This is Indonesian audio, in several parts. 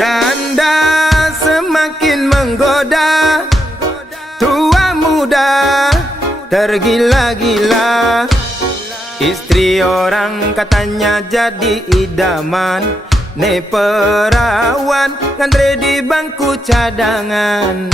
Janda semakin menggoda, tua muda tergila-gila. Istri orang katanya jadi idaman, ne perawan ngandre di bangku cadangan.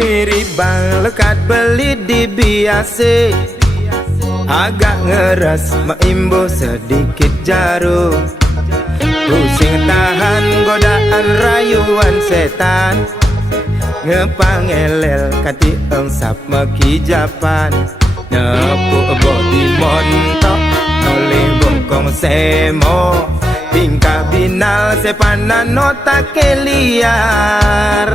Mirip bang lekat beli di biase, agak ngeras maimbo sedikit jarum. Pusing tahan godaan rayuan setan, ngepangelel kati engsap mekijapan. Nepuk bodi montok oleh bongkong semo, tingkah binal sepanan otak liar.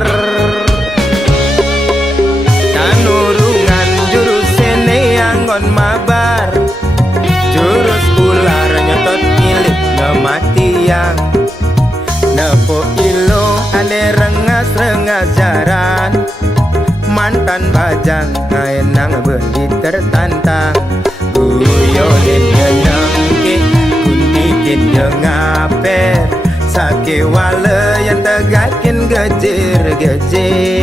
Tanurungan jurus sene anggon mabar, jurus ular nyotot milik kematian. Nepo ilo ane rengas-rengas jaran, mantan bajang enang beli tertantang. Guyonin nyenengke kuntikin jengaper, sake wale yang tegakin gejir-gejir.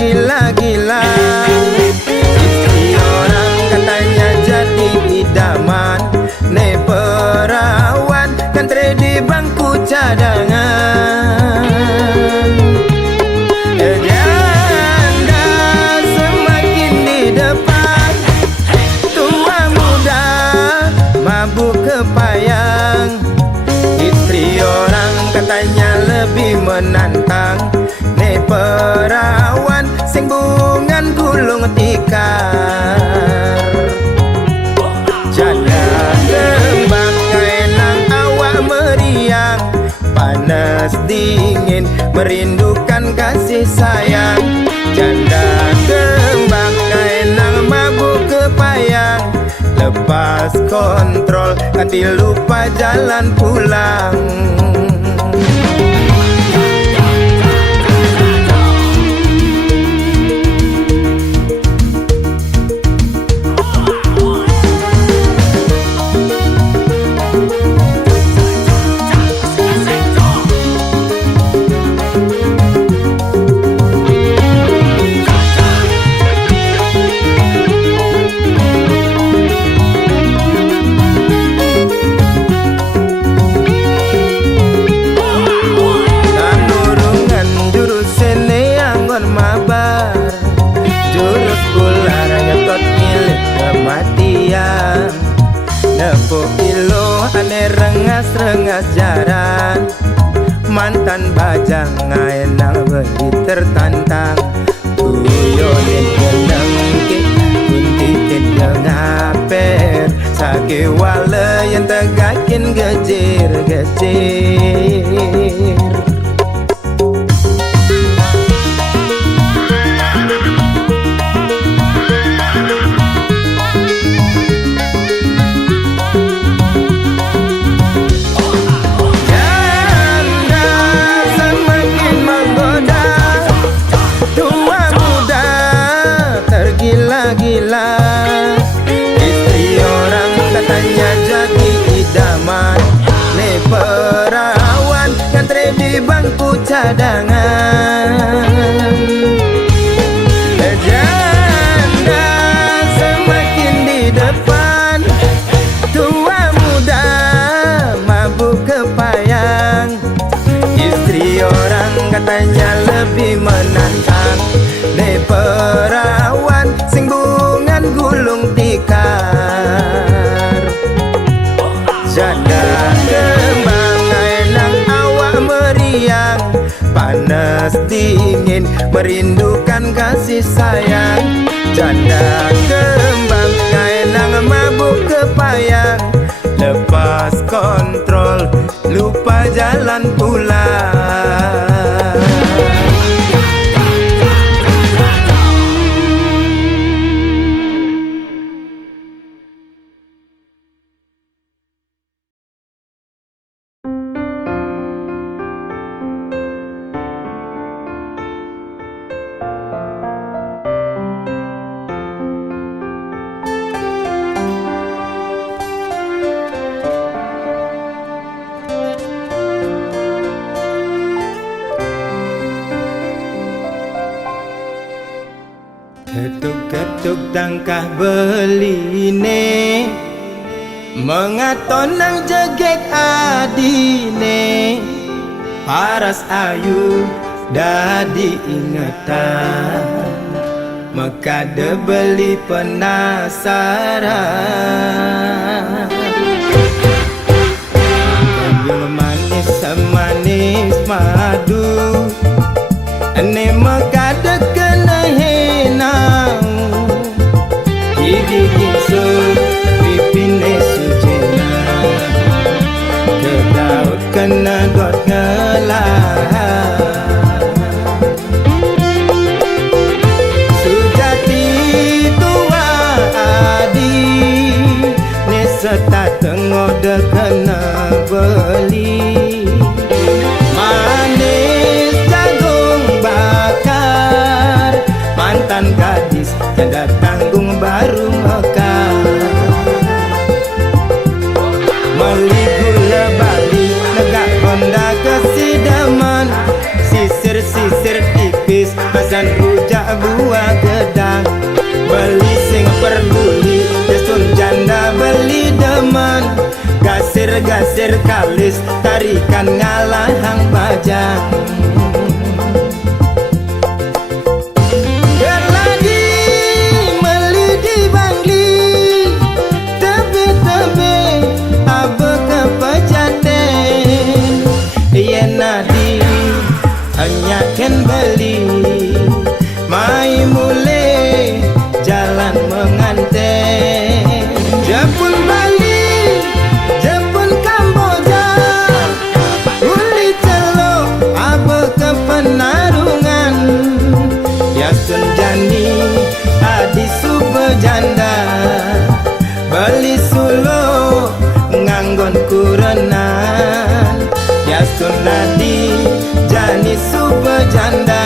Gila-gila, istri orang katanya jadi idaman, ne perawan kantre di bangku cadangan. Janda semakin di depan, tua muda mabuk kepayang. Istri orang katanya lebih menantang, ne perawan sing bungan gulung tikar. Janda kembang kaenang awak meriang, panas dingin merindukan kasih sayang. Janda kembang kaenang mabuk kepayang, lepas kontrol nanti lupa jalan pulang. Jurus ular nyotot milik kematian. Nepuk ilo ane rengas-rengas jaran, mantan bajang ngaenang beli tertantang. Guyonin nyenengke kuntikin jengaper, sake wale yang tegakin gejir-gejir. Gila-gila, istri orang katanya jadi idaman, ne perawan ngantre di bangku cadangan. Janda semakin di depan, tua muda mabuk kepayang. Istri orang katanya lebih menantang, ne perawan sing bungan gulung tikar. panas dingin, merindukan kasih sayang. Janda kembang kaenang mabuk kepayang, lepas kontrol lupa jalan pulang. Ketuk-ketuk tangkah beline, mengaton nang jegek adine. Paras ayu dadi ingetan, mekade beli penasaran. Kembung manis semanis madu, ane mekade kena henang. Idi insun pipine sujena, kedaut kena dot ngelah. Sujati tua adi, neseta tengode kena beli. Manis jagung bakar, mantan gadis tiada tanggung baru mekar. Meli gula bali negak honda kesidaman, sisir-sisir tipis pasan rujak buah gedang. Beli sing perduli desun janda beli demen, gasir-gasir kalis tarikan ngalahang bajang. Ken beli mai mule jalan menganten. Jepun Bali, Jepun Kamboja, uli celok abe ke penarungan. Yasun jani adi sube janda, beli sulo nganggon kurenan. Yasun nadi jani sube janda,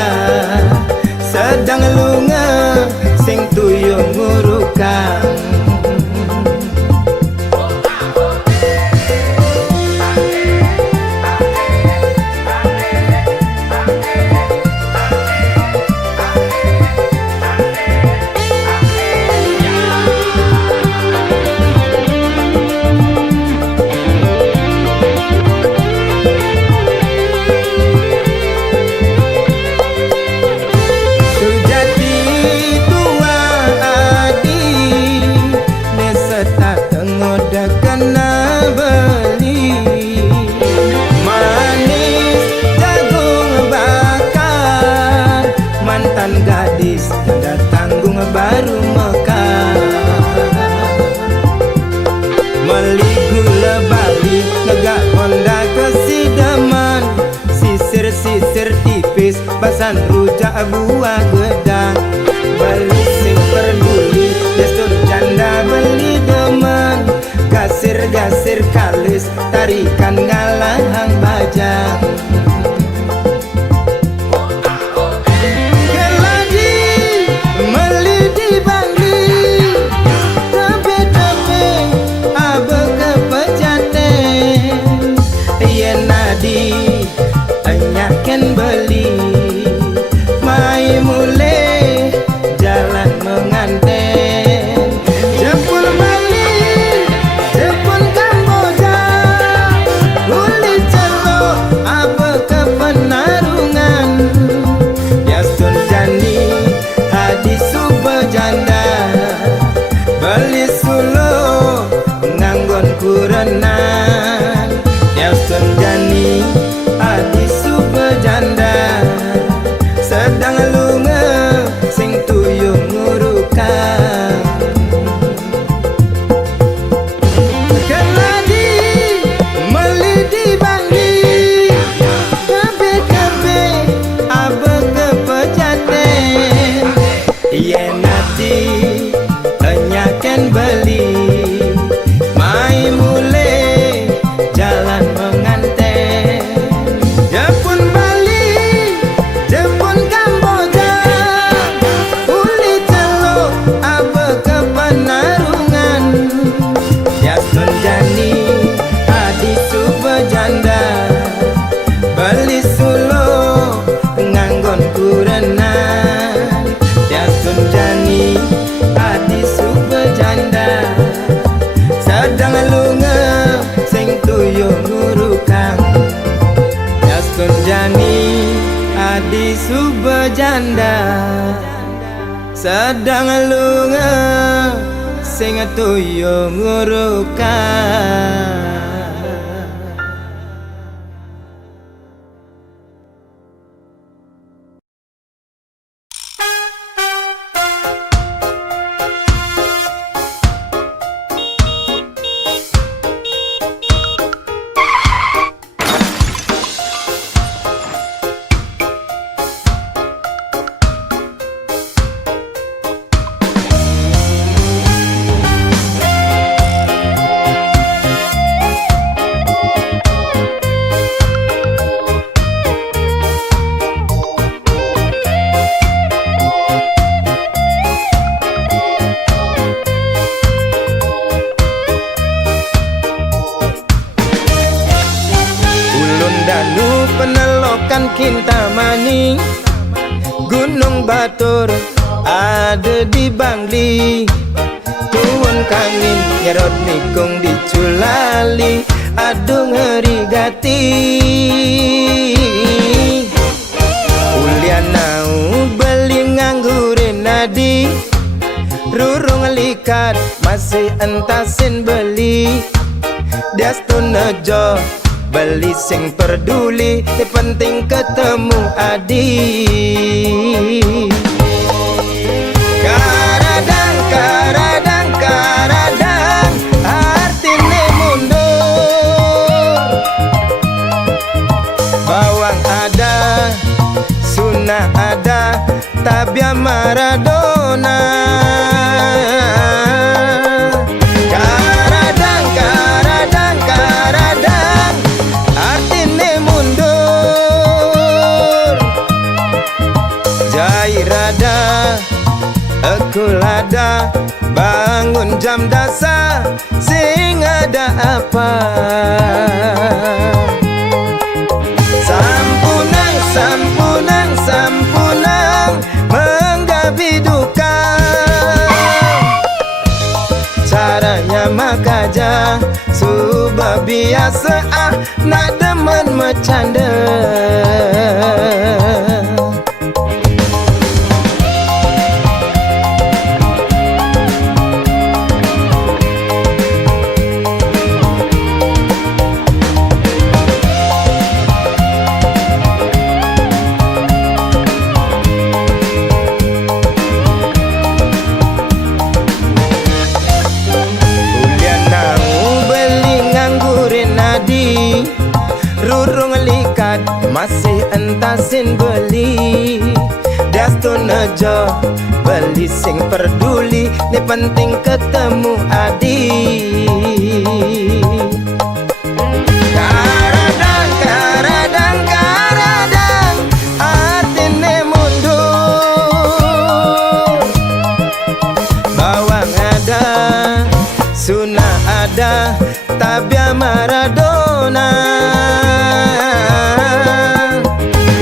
sedang lunga sing tuyung ngurukang. Gadis tiada tanggung baru mekar. Meli gula bali negak honda kesidaman, sisir-sisir tipis basan rujak buah gedang. Beli sing perduli destur janda beli demen, gasir-gasir kalis tarikan ngalahang bajang. Anyaken beli mai mule jalan menganten. Jepun Bali, Jepun Kamboja, uli celok abe berkepenarungan. Yasun jani adi subejanda, beli sulo nganggon kurenan. Yasun jani adi subejanda, sedang lunga sing tuyung ngurukang. Yasun jani adi subejanda, sedang lunga sing tuyung ngurukang. Penelokan Kintamani, Gunung Batur ada di Bangli. Tuwon kangin nyerot nikung diculali, aduh ngeri gati. Ulian nau beli nganggurin nadi, rurung likat masih entasin beli. Diastun nejo beli sing peduli, penting ketemu adi. Karadang, karadang, karadang, artine mundur. Bawang ada, sunnah ada, tabia Maradona. Karadang, karadang, karadang, artine mundur. Jairada, ekulada, bangun jam dasar, sing ada apa? Sampunang, sampunang, sampunang, menggabi duka. Caranya makaja, subah biasa nak demen bercanda. Rurung likat masih entasin beli. Diastun nejo beli sing peduli, ni penting ketemu adi. Karadang, karadang, karadang, artine mundur. Bawang ada, sunnah ada, tabia Maradona.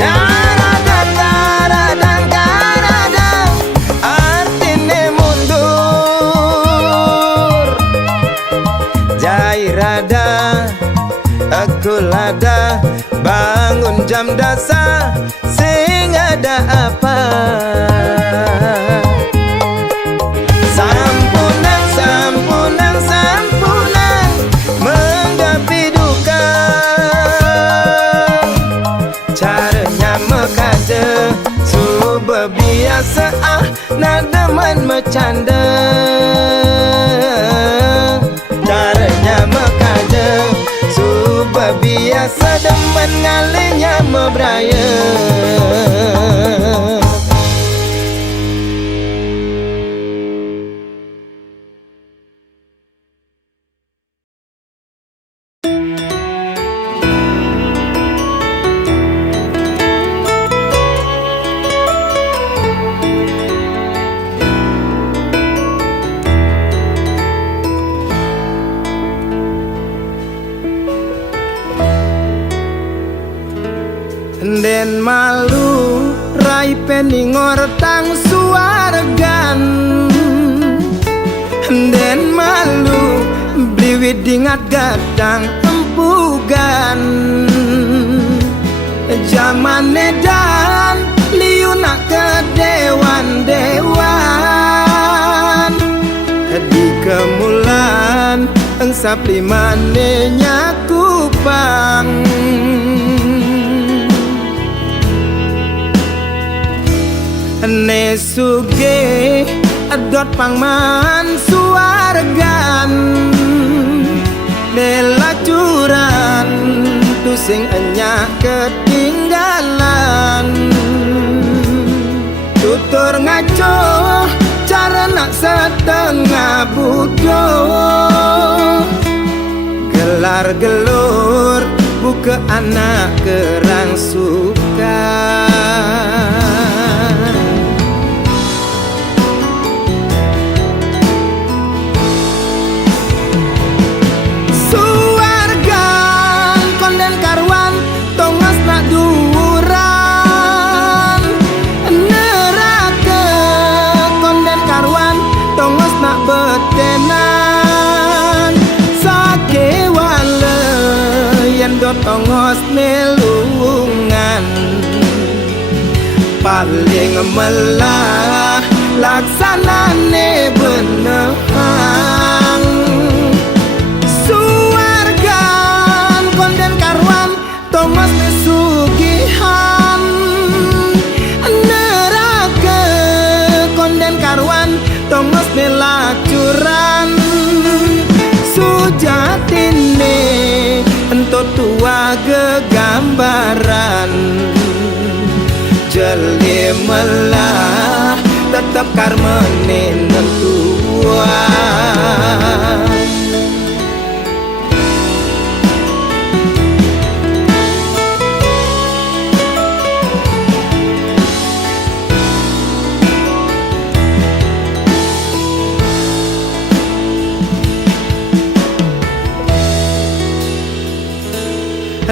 Karadang, karadang, karadang, artine mundur. Jairada, ekulada, bangun jam dasar, sing ada apa? Sampunang, sampunang, sampunang, menggapi duka. Caranya mekaja, subah biasa nak demen bercanda. Caranya mekaja, subah biasa demen ngalinya mebraya. peningor tang suargan den malu bliwit dingat gadang empugan zaman edan liu nak ke dewan-dewan di kemulan engsap limane nyakupang ne suge adot pangman suargan ne lacuran tu sing enya ketinggalan tutur ngaco cara nak setengah bodoh gelar gelur buka anak kerang suka suargan konden karwan tongas nak duran neraka konden karwan tongas nak betenan sake wale yen dot tongos nelungan paling melah laksanane benehang suargan konden karwan tongos nesugihan neraka konden karwan tongos nelacuran sujatine ento tua gegambaran jeli melah tetap karmene nentuan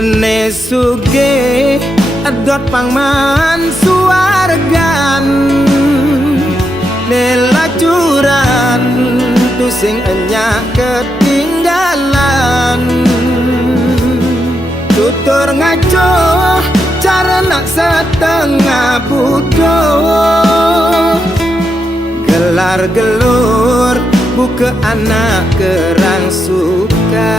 ne suge adot pangman suargan ne lacuran tu sing enya ketinggalan tutur ngaco cara nak setengah bodoh gelar gelur buka anak kerang suka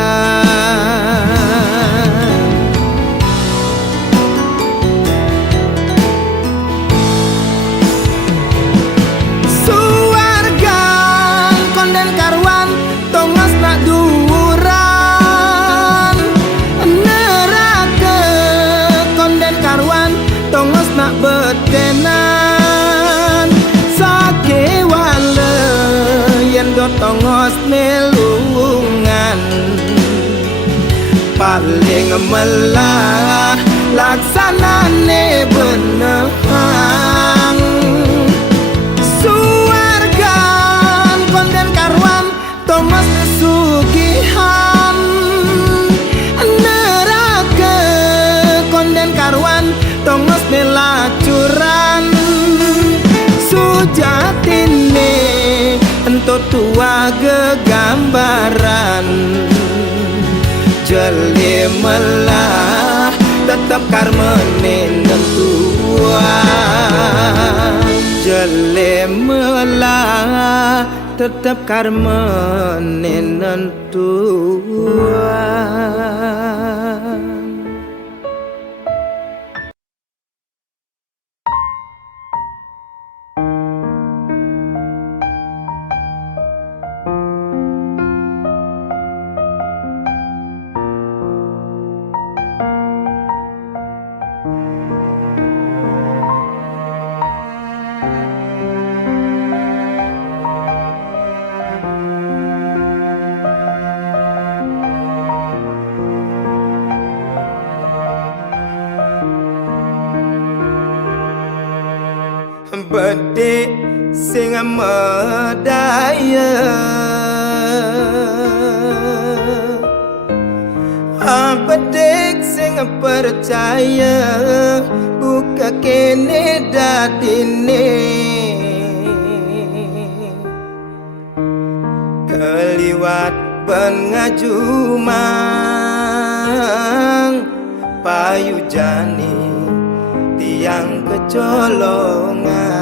betenan sake wale yen dot tongos nelungan paling melah laksanane benehang suargan konden karwan tongos nesugihan neraka konden karwan tongos nelacuran sujatine ento tua gegambaran jeli melah tetap karmene nentuan jeli melah tetap karmene nentuan. Bedek sing medaya bedek sing percaya bukan kekene datine keliwat ben ngajumang payu jani tiang kecolongan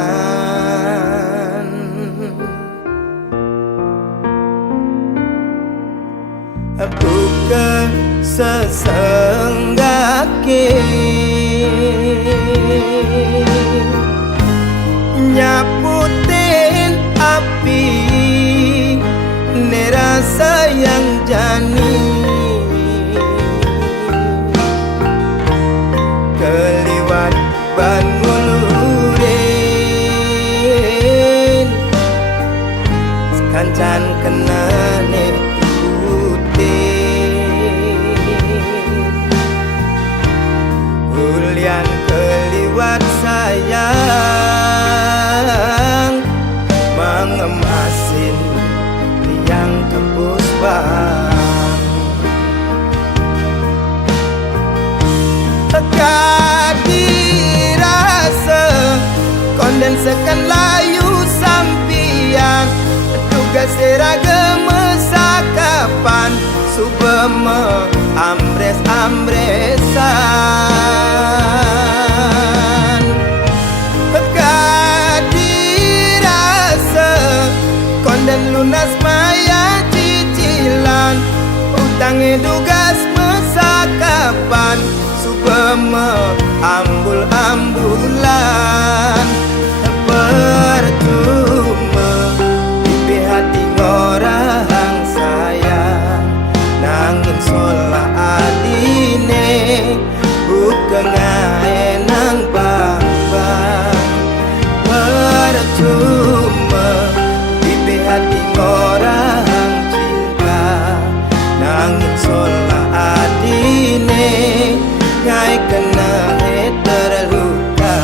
buka sesenggake nyaputin api nerasa yang jani keliwat ban ngulurin kancan kenane Ulian keliwat sayang mengemasin yang tembus bang kadirasa kondensekan layu sampian tugas seragam sakapan subeme ambres-ambresan kadirasa konden lunas maya cicilan utangnya tugas mesakapan subeme ambul-ambulan percuma di hati orang sayang nangin sola adine bukan ngaenang bang-bang percuma di hati orang cinta nangin sola adine ngai kena terluka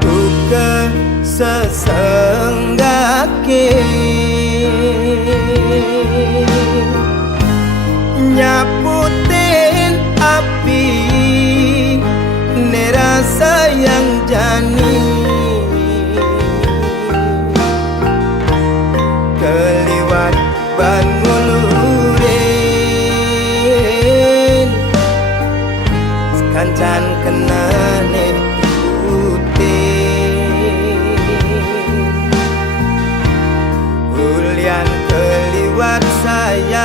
buka sesenggake nyaputin api nerasa yang jani keliwat ban ngulurin kancan kenane Ulian keliwat sayang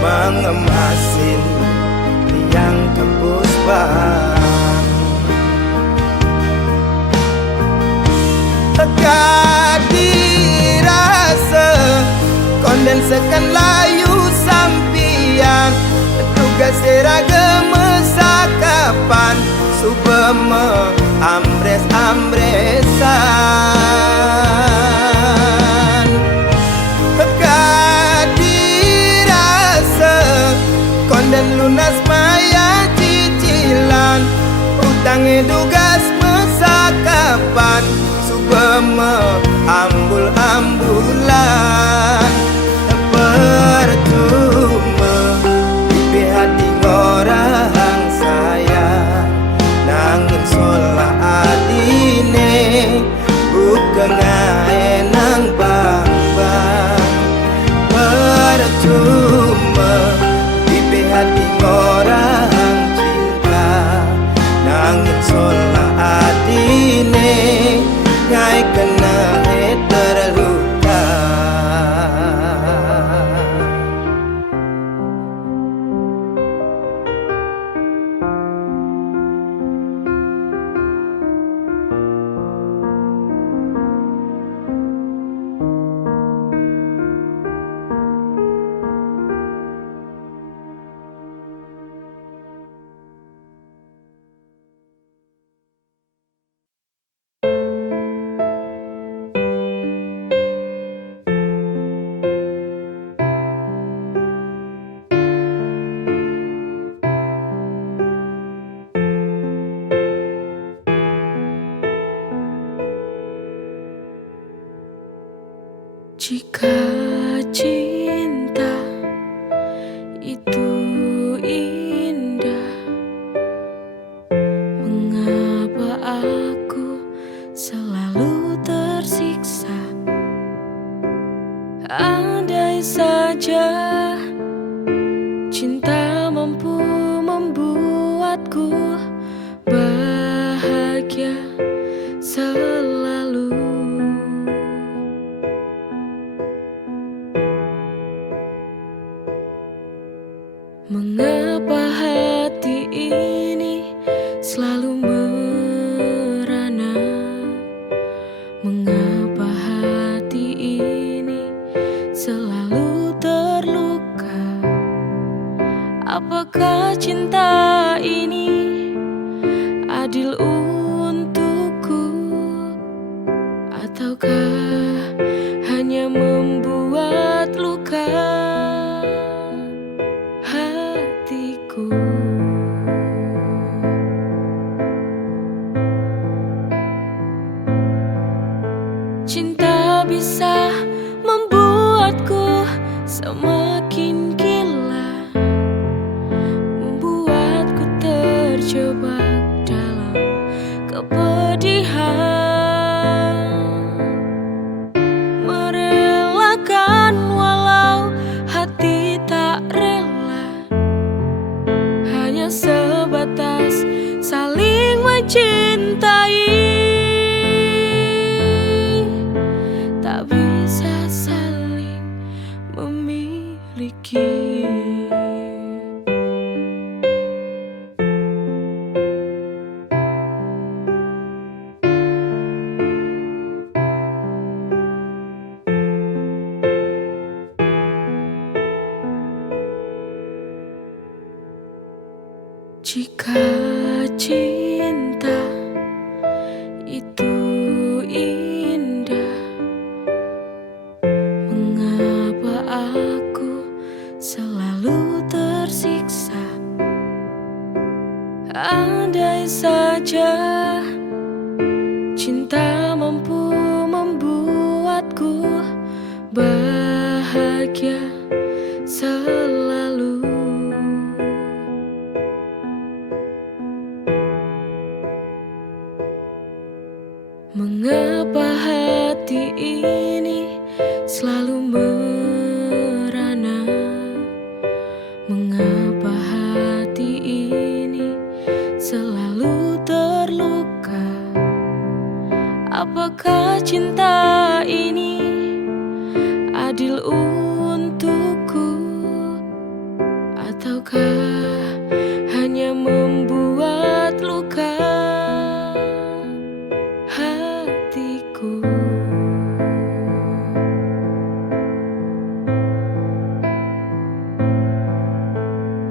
mengemasin yang tembus bang kadirasa kondensekan layu sampian tugas seragam sakapan subeme ambres-ambresan kadirasa konden lunas maya cicilan utangnya tugas mesakapan subeme ambul-ambulan percuma di hati orang sayang nangin sola adine Jika cinta itu indah, mengapa aku selalu tersiksa? Andai saja cinta mampu membuatku bahagia selalu. Mengapa hati ini selalu merana? Mengapa hati ini selalu terluka? Apakah cinta ini adil untukku, ataukah hanya membuat luka hatiku? Cinta bisa membuatku semakin gila, membuatku terjebak dalam kepedihan, merelakan walau hati tak rela, hanya sebatas saling mencintai, tak bisa saling memiliki. Jika cinta itu indah, mengapa aku selalu tersiksa? Andai saja cinta mampu membuatku bahagia selalu. Mengapa hati ini selalu merana? Mengapa hati ini selalu terluka? Apakah cinta ini adil untukku, ataukah hanya membuat luka hatiku?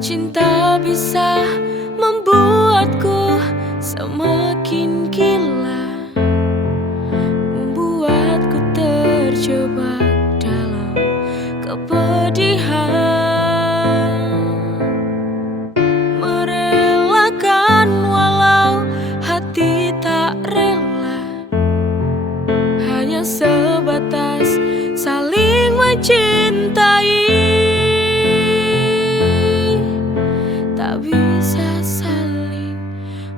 Cinta bisa membuatku semakin gila, membuatku terjebak dalam kepedihan, merelakan walau hati tak rela, hanya sebatas saling mencintai, tak bisa saling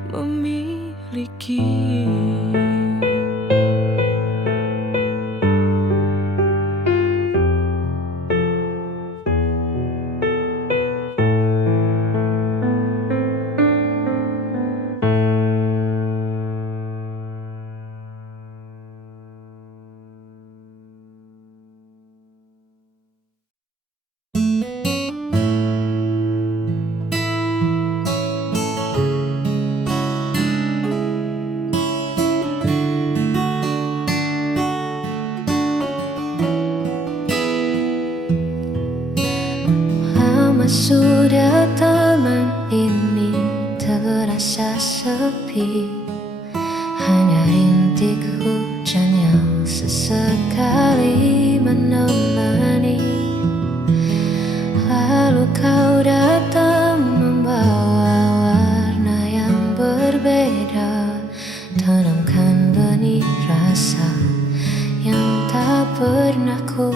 memiliki. Sudah taman ini terasa sepi, hanya rintik hujan yang sesekali menemani. Lalu kau datang membawa warna yang berbeda, tanamkan benih rasa yang tak pernah ku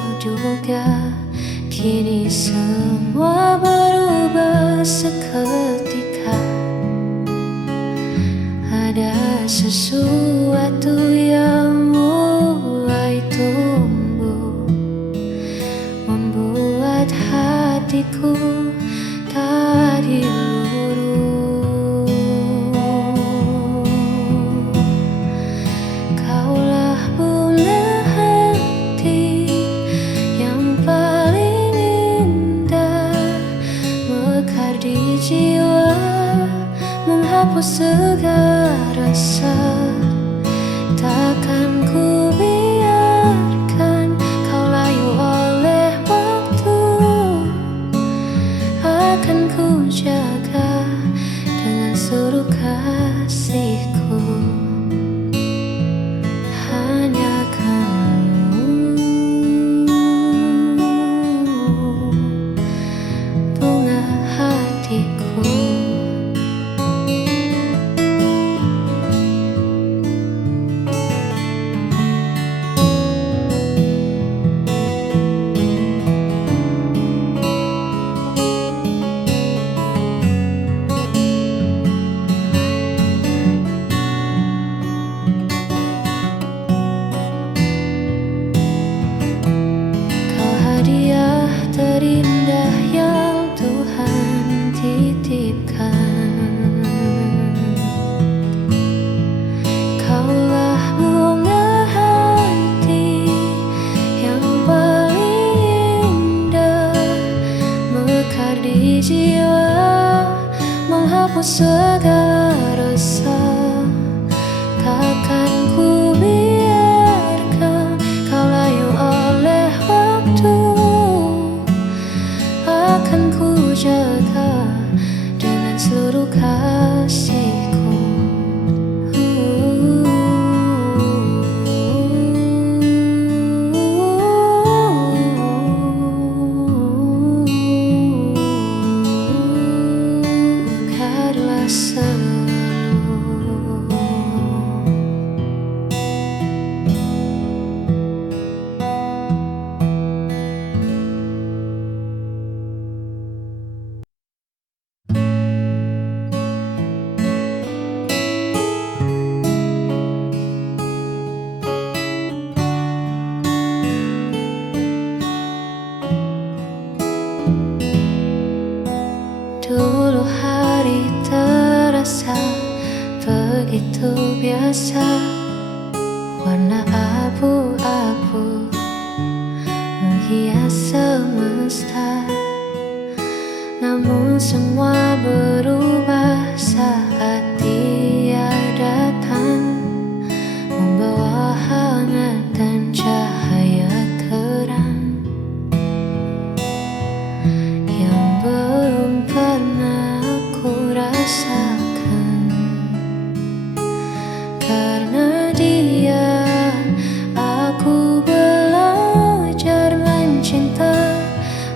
segala rasa. Takkan ku biarkan kau layu oleh waktu. Akan ku jaga dengan seluruh kasihku. Karena dulu hari terasa begitu biasa, warna abu-abu menghias semesta. Namun semua berubah saat dia datang, membawa hangat dan cahaya terang yang belum pernah aku rasakan. Karena dia, aku belajar mencinta,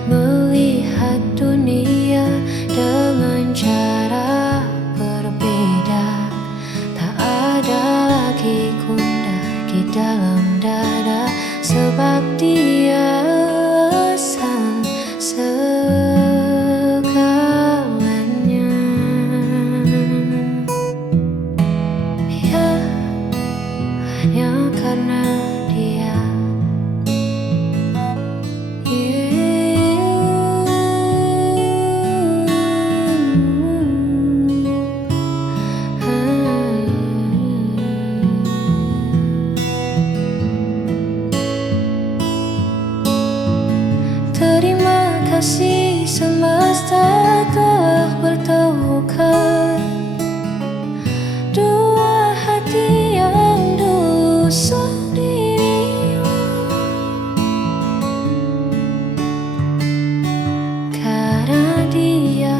melihat dunia dengan cara berbeda. Tak ada lagi gundah di dalam dada, sebab dia sang segalanya. Ya, hanya karena dia. Terima kasih semesta telah bertemukan dua hati yang dulu sendiri. Karena dia,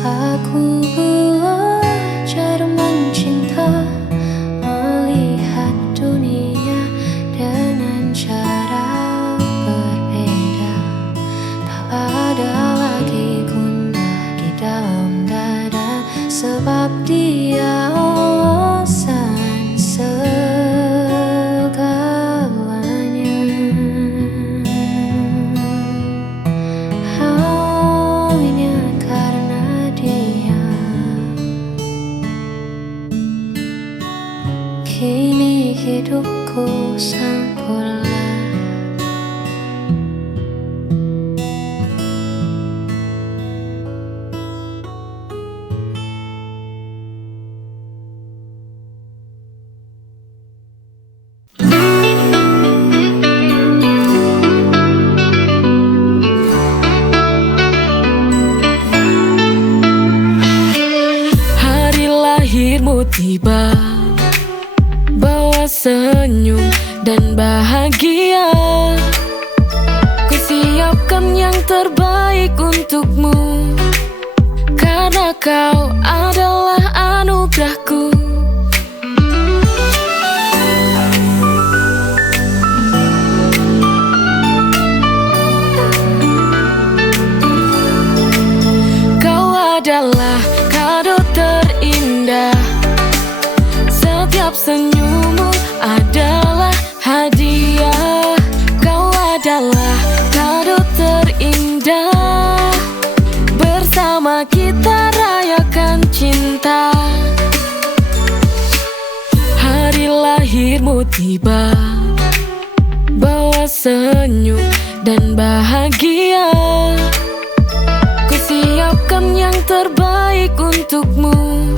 aku belajar mencinta, melihat dunia dengan cara berbeda. Tak ada lagi gundah di dalam dada, sebab dia alasan segalanya. Hanya karena dia, kini hidupku sempurna. Hari lahirmu tiba, bawa senyum dan bahagia. Kusiapkan yang terbaik untukmu, karena kau adalah anugerahku. Kau adalah kado terindah, setiap senyummu adalah hadiah. Kau adalah kado terindah, bersama kita rayakan cinta. Hari lahirmu tiba, bawa senyum dan bahagia. Kusiapkan yang terbaik untukmu,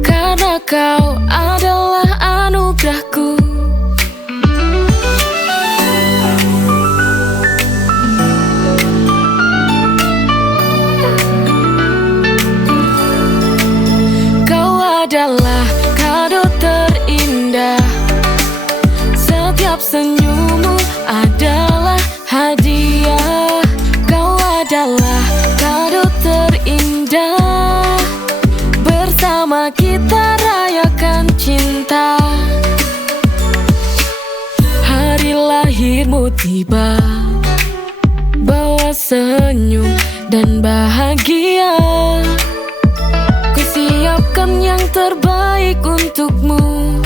karena kau adalah anugerahku. tiba, bawa senyum dan bahagia. Ku siapkan yang terbaik untukmu,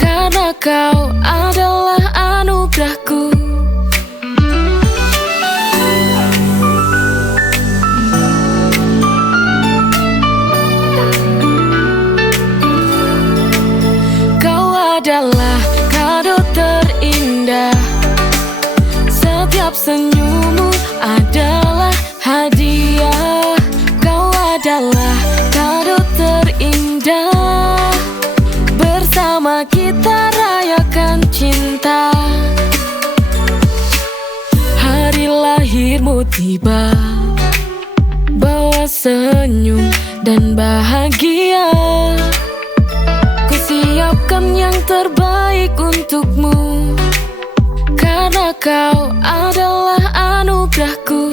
karena kau adalah anugerahku. Kau adalah kado terindah, setiap senyummu adalah hadiah. Kau adalah kado terindah, bersama kita rayakan cinta. Hari lahirmu tiba, bawa senyum dan bahagia. Ku siapkan yang terbaik untukmu, karena kau adalah anugerahku.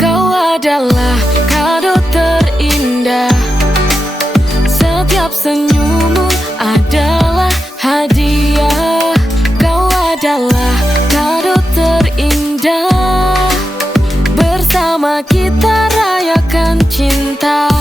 Kau adalah kado terindah, setiap senyummu adalah hadiah. Kau adalah kado terindah, bersama kita rayakan cinta.